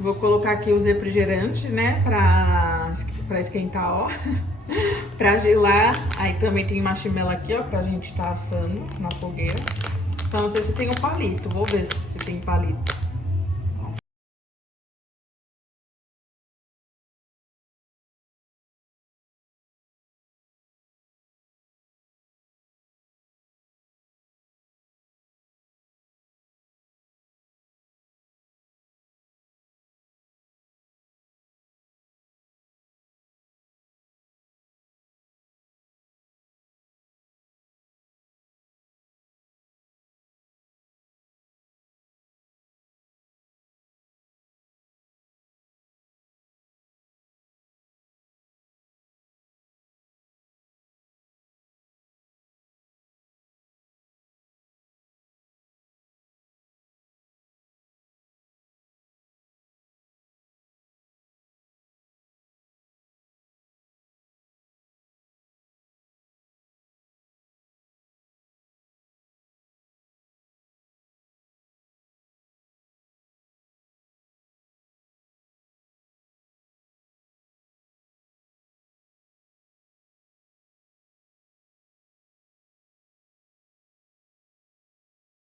Vou colocar aqui os refrigerantes, né, pra esquentar, ó. Pra gelar. Aí também tem marshmallow aqui, ó, pra gente tá assando na fogueira. Só não sei se tem um palito, vou ver se tem palito.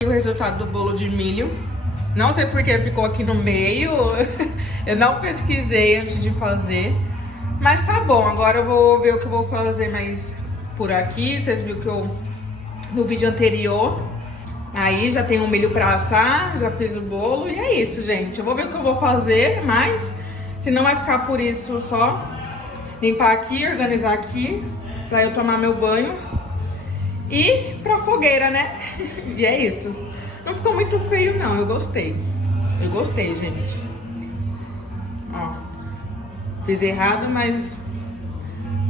O resultado do bolo de milho. Não sei porque ficou aqui no meio. Eu não pesquisei antes de fazer. Mas tá bom, agora eu vou ver o que eu vou fazer mais por aqui. Vocês viram que eu no vídeo anterior. Aí já tem o milho pra assar, já fiz o bolo. E é isso, gente. Eu vou ver o que eu vou fazer, mas senão vai ficar por isso só. Limpar aqui, organizar aqui, pra eu tomar meu banho. E pra fogueira, né? E é isso. Não ficou muito feio, não. Eu gostei. Eu gostei, gente. Ó. Fiz errado, mas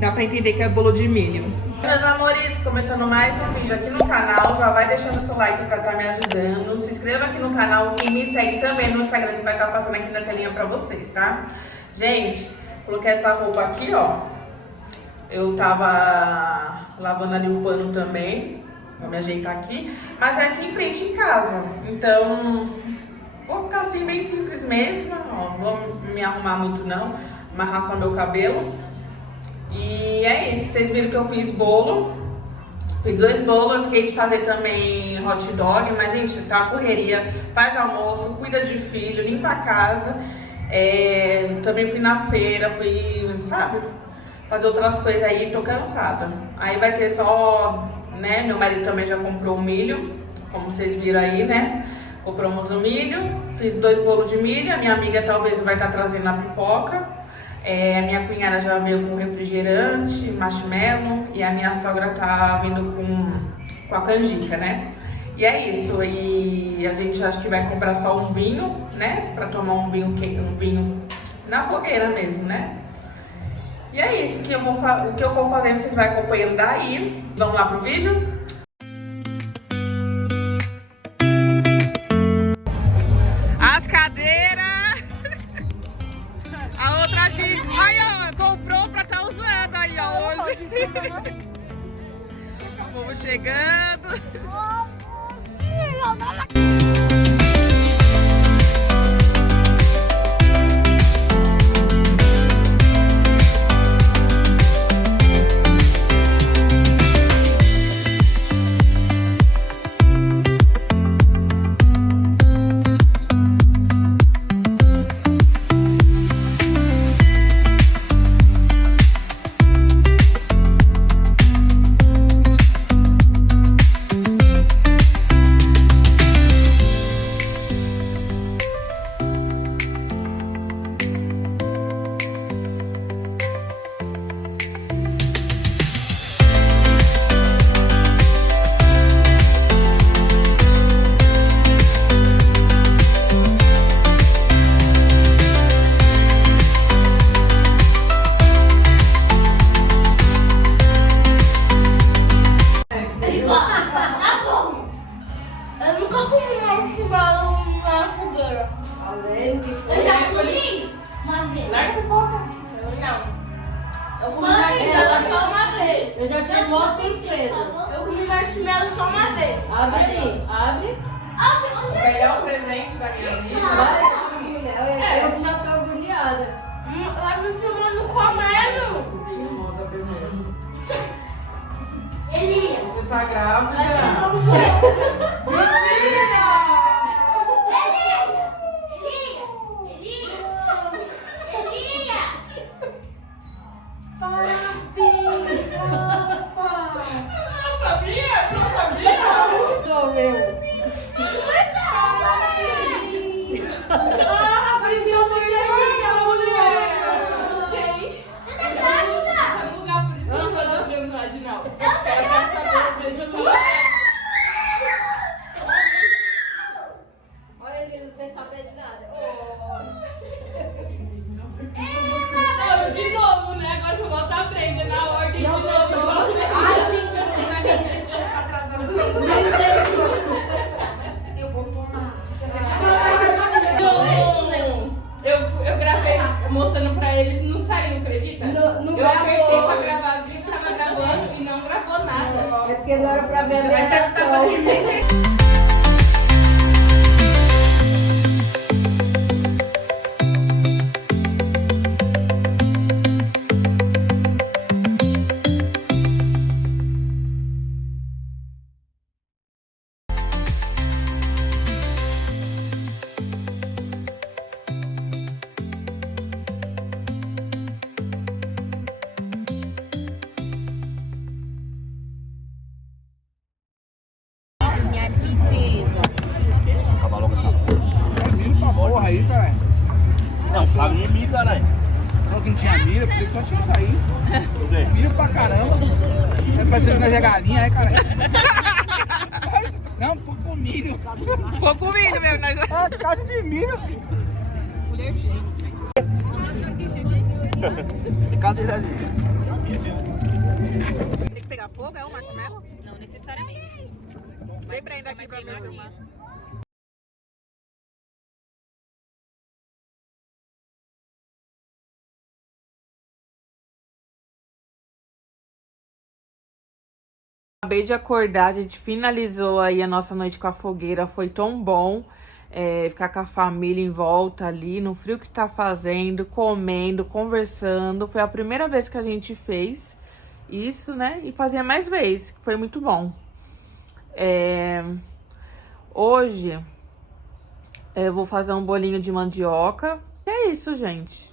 dá pra entender que é bolo de milho. Meus amores, começando mais um vídeo aqui no canal. Já vai deixando seu like pra estar me ajudando. Se inscreva aqui no canal e me segue também no Instagram, que vai estar passando aqui na telinha pra vocês, tá? Gente, coloquei essa roupa aqui, ó. Eu tava lavando ali o pano também, vou me ajeitar aqui, mas é aqui em frente em casa, então vou ficar assim bem simples mesmo, ó, não vou me arrumar muito não, amarrar só meu cabelo. E é isso, vocês viram que eu fiz bolo, fiz 2 bolos, eu fiquei de fazer também hot dog, mas gente, tá uma correria, faz almoço, cuida de filho, limpa a casa, também fui na feira, fui, sabe? Fazer outras coisas aí, tô cansada. Aí vai ter só, né, meu marido também já comprou o milho, como vocês viram aí, né? Compramos o milho, fiz 2 bolos de milho, a minha amiga talvez vai estar trazendo a pipoca, a minha cunhada já veio com refrigerante, marshmallow, e a minha sogra tá vindo com a canjica, né? E é isso, e a gente acha que vai comprar só um vinho, né? Pra tomar um vinho na fogueira mesmo, né? E é isso, o que eu vou fazendo, vocês vão acompanhando daí. Vamos lá pro vídeo? As cadeiras! A outra gente... Aí, ó, comprou pra tá usando aí, ó, hoje. O povo chegando. Eu já tive uma surpresa. Eu comi marshmallow só uma vez. Abre aí, abre. O melhor presente da minha vida. Vai, Eu já tô agoniada. Ela me filmando comendo. Elias. Você tá grávida? Vai ter um jogo. Mentira! Parabéns, Rafa! Não sabia? Não sabia? Não, meu. Ah, mas eu não entendi aquela mulher. Não sei. Você tá grávida? Tá no lugar, por isso que eu não vou fazer preso vaginal. Eu tô grávida. Olha ele sem saber de nada. Não, de novo, né? Agora eu vou voltar a Brenda na ordem de novo. Ai, gente, eu vou tomar minha injeção que tá atrasando. Eu vou tomar. Eu gravei mostrando pra eles, não saiu, acredita? Não eu apertei gravou. pra gravar, vi que tava gravando e não gravou nada. É porque não era pra ver a minha reação. Minha princesa. Acabar logo essa porra. Milho pra porra aí, caralho. Não, sabe nem milho, caralho. Falou que não tinha milho, porque só tinha isso aí. Cadê? Milho pra caramba. É parecendo que nós é galinha, aí, caralho. Não, pouco milho. Pouco milho mesmo, nós. Ah, caixa de milho. Tem cadeira ali. Tem que pegar fogo, é um marshmallow? Não necessariamente. Vem Brenda aqui pra me filmar. Acabei de acordar, a gente finalizou aí a nossa noite com a fogueira, foi tão bom ficar com a família em volta ali, no frio que tá fazendo, comendo, conversando. Foi a primeira vez que a gente fez isso, né? E fazia mais vezes, foi muito bom. Hoje eu vou fazer um bolinho de mandioca. É isso, gente.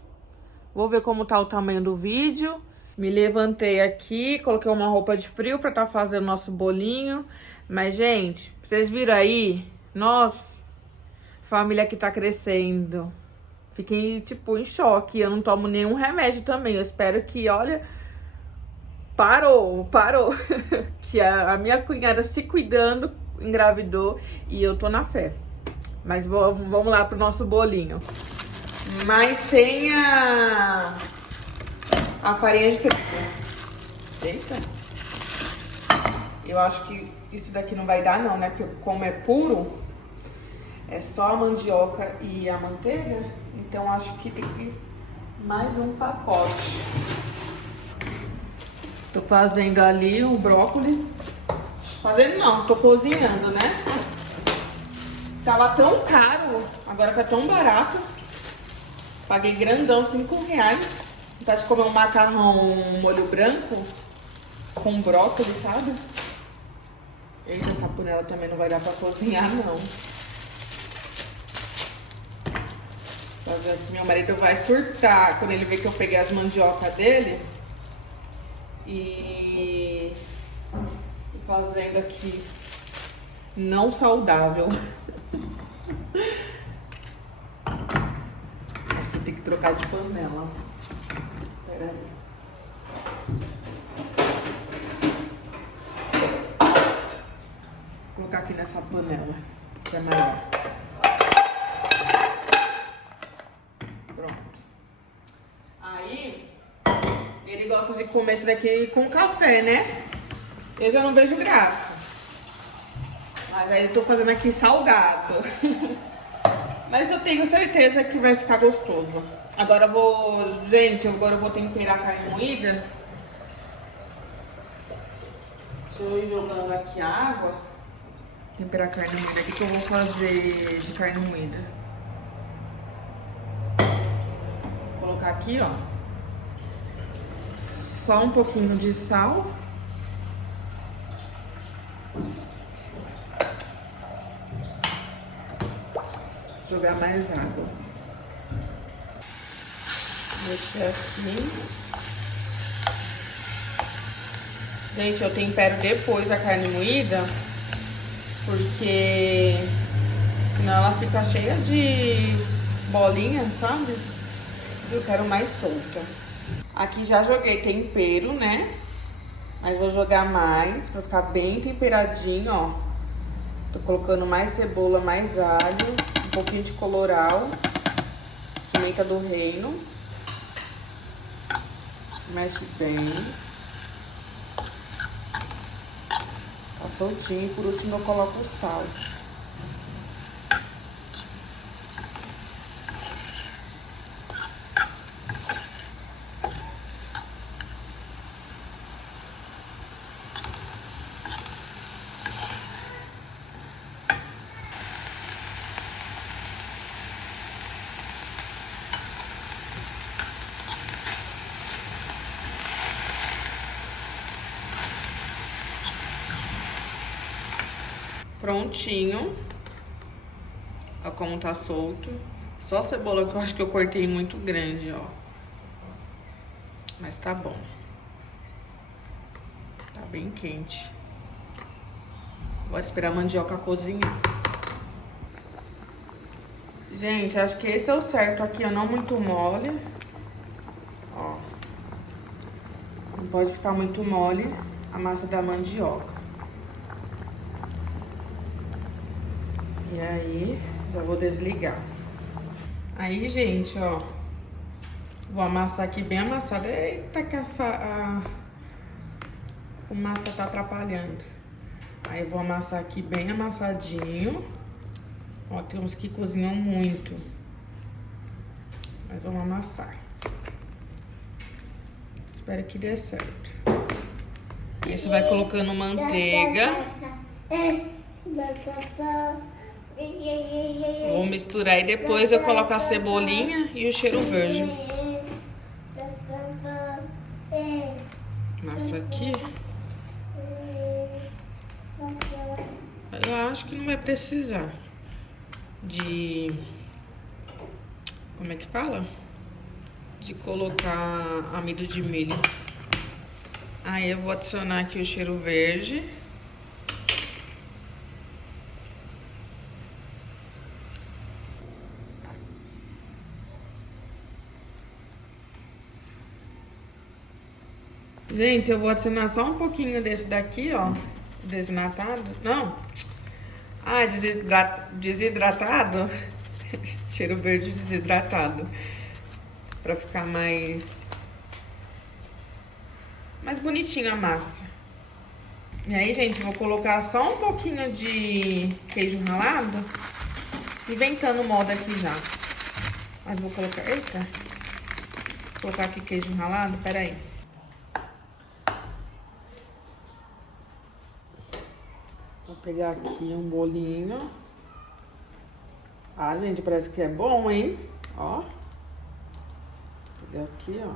Vou ver como tá o tamanho do vídeo. Me levantei aqui, coloquei uma roupa de frio pra tá fazendo nosso bolinho. Mas, gente, vocês viram aí? Nossa, a família aqui tá crescendo. Fiquei, tipo, em choque. Eu não tomo nenhum remédio também. Eu espero que, olha, parou. Que a minha cunhada se cuidando, engravidou e eu tô na fé. Mas vamos lá pro nosso bolinho. Mas sem a farinha de trigo. Eita. Eu acho que isso daqui não vai dar não, né? Porque como é puro, é só a mandioca e a manteiga. Então acho que tem que mais um pacote. Tô fazendo ali o brócolis. Fazendo não, tô cozinhando, né? Tava tão caro, agora tá tão barato. Paguei grandão, R$5. Vontade de comer um macarrão molho branco com brócolis, sabe? Eita, essa panela também não vai dar pra cozinhar, não. Meu marido vai surtar quando ele vê que eu peguei as mandiocas dele. E fazendo aqui não saudável. Acho que tem que trocar de panela. Pera aí. Vou colocar aqui nessa panela, que é maior. Pronto. Aí, ele gosta de comer isso daqui com café, né? Eu já não vejo graça. Mas aí eu tô fazendo aqui salgado. Mas eu tenho certeza que vai ficar gostoso. Agora eu vou... Gente, agora eu vou temperar a carne moída. Deixa eu ir jogando aqui a água. Temperar a carne moída. O que eu vou fazer de carne moída? colocar aqui, ó, só um pouquinho de sal. Jogar mais água. Deixar assim. Gente, eu tempero depois a carne moída, porque senão ela fica cheia de bolinha, sabe? Eu quero mais solta. Aqui já joguei tempero, né? Mas vou jogar mais pra ficar bem temperadinho, ó. Tô colocando mais cebola, mais alho, um pouquinho de colorau, pimenta do reino. Mexe bem. Tá soltinho e por último eu coloco o sal. Prontinho. Ó como tá solto. Só a cebola que eu acho que eu cortei muito grande, ó. Mas tá bom. Tá bem quente. Vou esperar a mandioca cozinhar. Gente, acho que esse é o certo aqui, ó. Não muito mole. Ó. Não pode ficar muito mole a massa da mandioca. E aí, já vou desligar. Aí, gente, ó. Vou amassar aqui bem amassada. Eita, que a massa tá atrapalhando. Aí, vou amassar aqui bem amassadinho. Ó, tem uns que cozinham muito. Mas vamos amassar. Espero que dê certo. Isso vai colocando manteiga. Vou misturar e depois eu coloco a cebolinha e o cheiro verde. Massa aqui. Eu acho que não vai precisar de... Como é que fala? De colocar amido de milho. Aí eu vou adicionar aqui o cheiro verde. Gente, eu vou adicionar só um pouquinho desse daqui, ó. Desidratado. Não. Ah, desidratado. Cheiro verde desidratado. Pra ficar mais bonitinho a massa. E aí, gente, vou colocar só um pouquinho de queijo ralado. Inventando moda aqui já. Mas vou colocar... Eita. Vou colocar aqui queijo ralado. Pera aí. Vou pegar aqui um bolinho. Ah, gente, parece que é bom, hein? Ó. Vou pegar aqui, ó.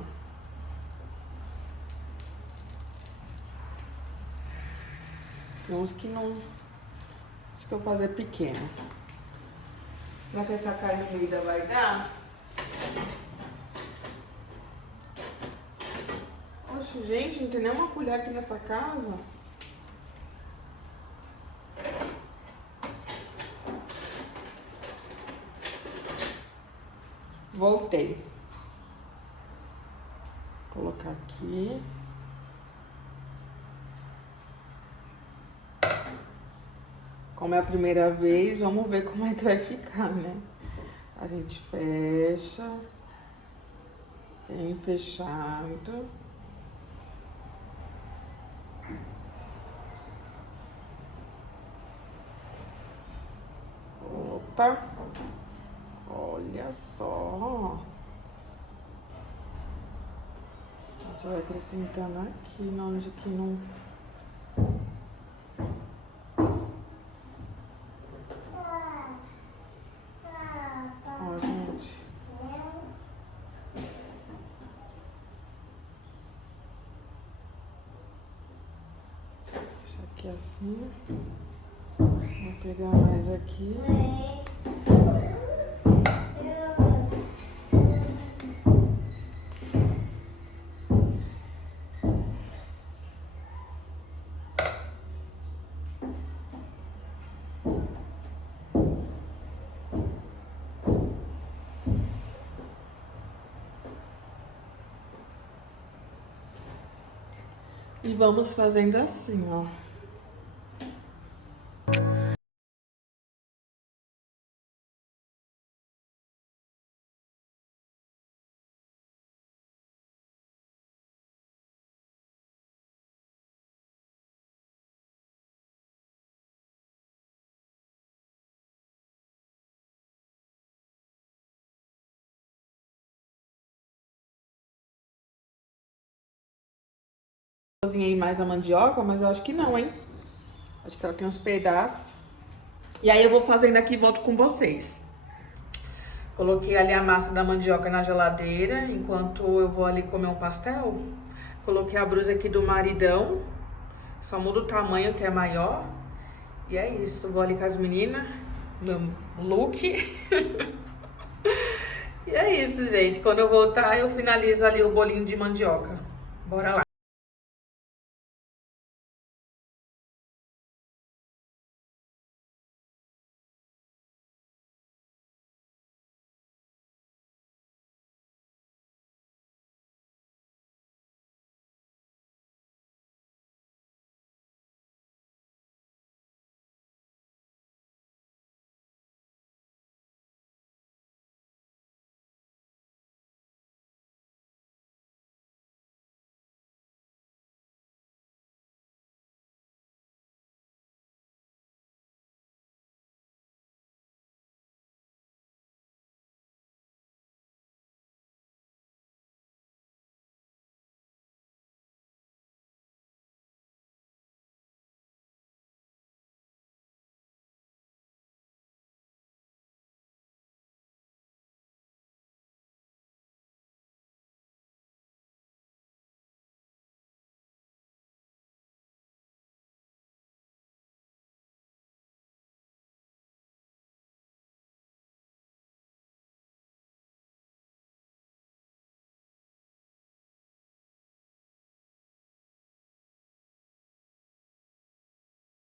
Tem uns que não... Acho que eu vou fazer pequeno. Será que essa carne moída vai dar? Oxe, gente, não tem nenhuma colher aqui nessa casa. Voltei. Vou colocar aqui. Como é a primeira vez, vamos ver como é que vai ficar, né? A gente fecha. Bem fechado. Opa! Olha só. A gente vai acrescentando aqui, onde que não... Ó, gente. aqui assim. Vou pegar mais aqui. E vamos fazendo assim, ó. Cozinhei mais a mandioca, mas eu acho que não, hein? Acho que ela tem uns pedaços. E aí eu vou fazendo aqui e volto com vocês. Coloquei ali a massa da mandioca na geladeira, enquanto eu vou ali comer um pastel. Coloquei a blusa aqui do maridão. Só muda o tamanho, que é maior. E é isso, vou ali com as meninas. Meu look. E é isso, gente. Quando eu voltar, eu finalizo ali o bolinho de mandioca. Bora lá.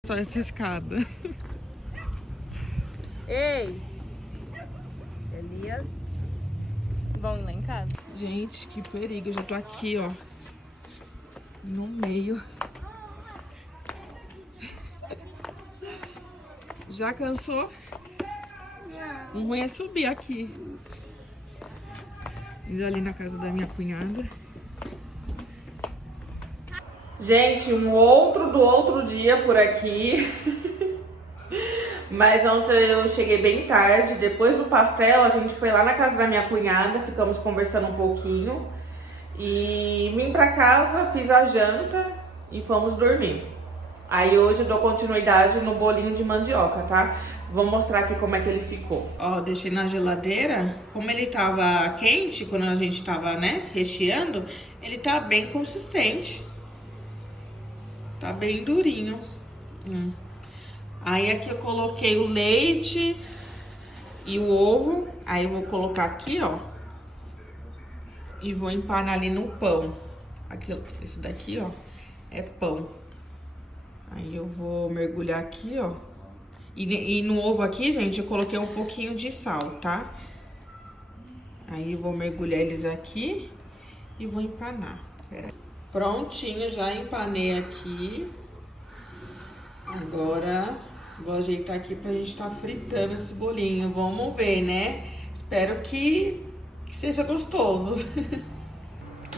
Só essa escada. Ei! Elias. Vão lá em casa. Gente, que perigo. Eu já tô aqui, ó. No meio. Já cansou? Não. O ruim é subir aqui. Indo ali na casa da minha cunhada. Gente, um outro dia por aqui. Mas ontem eu cheguei bem tarde. Depois do pastel, a gente foi lá na casa da minha cunhada. Ficamos conversando um pouquinho. E vim pra casa, fiz a janta e fomos dormir. Aí hoje eu dou continuidade no bolinho de mandioca, tá? Vou mostrar aqui como é que ele ficou. Ó, deixei na geladeira. Como ele tava quente, quando a gente tava, né, recheando, ele tá bem consistente. Tá bem durinho. Aí aqui eu coloquei o leite e o ovo. Aí eu vou colocar aqui, ó. E vou empanar ali no pão. Aqui, esse daqui, ó, é pão. Aí eu vou mergulhar aqui, ó. E no ovo aqui, gente, eu coloquei um pouquinho de sal, tá? Aí eu vou mergulhar eles aqui e vou empanar. Pera aí. Prontinho, já empanei aqui. Agora vou ajeitar aqui pra gente tá fritando esse bolinho. Vamos ver, né? Espero que seja gostoso.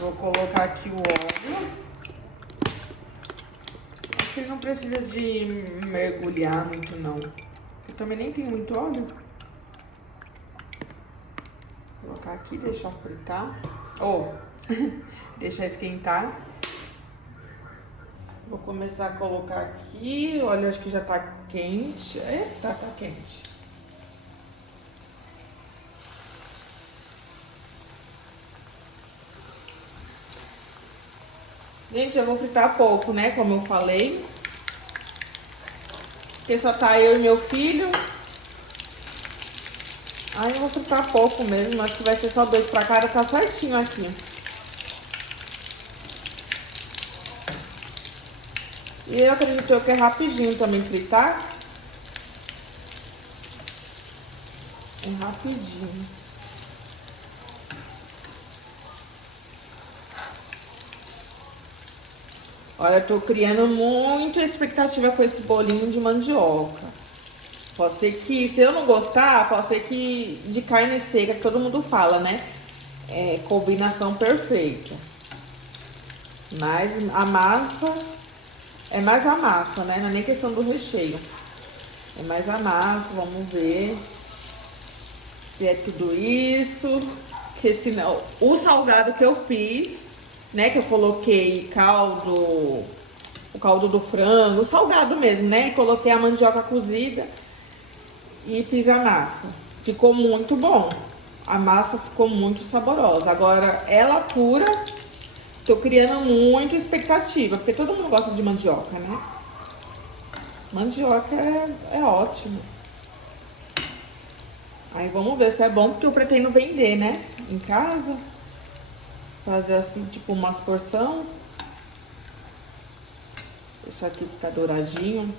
Vou colocar aqui o óleo. Acho que ele não precisa de mergulhar muito, não. Eu também nem tenho muito óleo. Vou colocar aqui, deixar fritar. Ou, deixar esquentar. Vou começar a colocar aqui. Olha, acho que já tá quente. Eita, tá quente. Gente, eu vou fritar pouco, né? Como eu falei. Porque só tá eu e meu filho. Aí eu vou fritar pouco mesmo, acho que vai ser só 2 pra cada, tá certinho aqui. E eu acredito que é rapidinho também fritar. É rapidinho. Olha, eu tô criando muita expectativa com esse bolinho de mandioca. Pode ser que, se eu não gostar, pode ser que de carne seca, que todo mundo fala, né? É combinação perfeita. Mas a massa, é mais a massa, né? Não é nem questão do recheio. É mais a massa, vamos ver se é tudo isso. Porque senão, o salgado que eu fiz, né? Que eu coloquei caldo, o caldo do frango, o salgado mesmo, né? Coloquei a mandioca cozida e fiz a massa. Ficou muito bom. A massa ficou muito saborosa. Agora, ela pura, tô criando muita expectativa, porque todo mundo gosta de mandioca, né? Mandioca é ótimo. Aí vamos ver se é bom, porque eu pretendo vender, né? Em casa. Fazer assim, tipo umas porção. Deixar aqui ficar douradinho.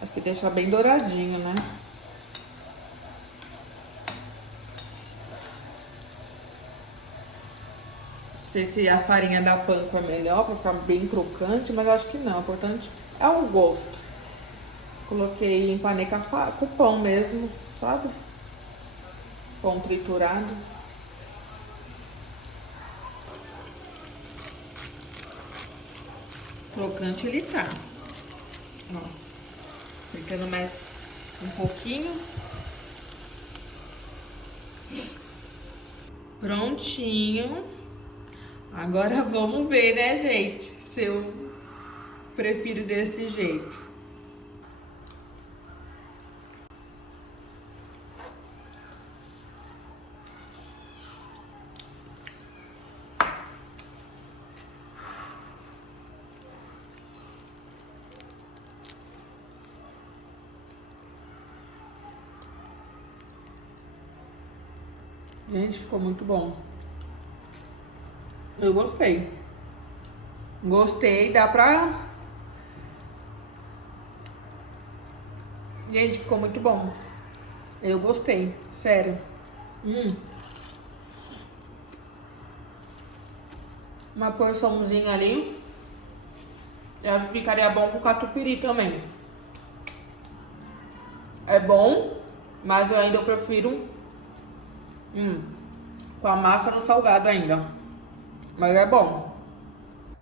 Aqui deixar bem douradinho, né? Não sei se a farinha da panko é melhor pra ficar bem crocante, mas acho que não. O importante é o gosto. Coloquei, empanei com pão mesmo, sabe? Pão triturado. Crocante ele tá. Ó. Fritando mais um pouquinho. Prontinho. Agora vamos ver, né, gente? Se eu prefiro desse jeito. Gente, ficou muito bom. Eu gostei. Gostei, dá pra... Gente, ficou muito bom. Eu gostei, sério. Uma porçãozinha ali. Eu acho que ficaria bom com catupiry também. É bom, mas eu ainda prefiro com a massa no salgado ainda. Mas é bom.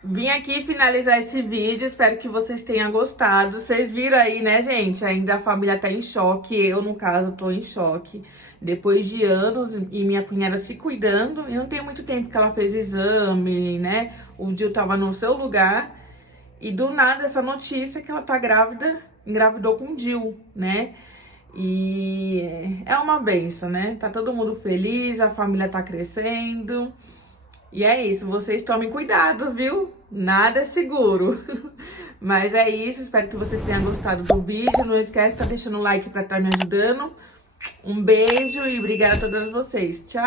Vim aqui finalizar esse vídeo, espero que vocês tenham gostado. Vocês viram aí, né, gente? Ainda a família tá em choque, eu, no caso, tô em choque. Depois de anos e minha cunhada se cuidando, e não tem muito tempo que ela fez exame, né? O Gil tava no seu lugar, e do nada essa notícia que ela tá grávida, engravidou com o Gil, né? E é uma benção, né? Tá todo mundo feliz, a família tá crescendo. E é isso, vocês tomem cuidado, viu? Nada é seguro. Mas é isso, espero que vocês tenham gostado do vídeo. Não esquece de estar deixando o like pra estar me ajudando. Um beijo e obrigada a todas vocês. Tchau!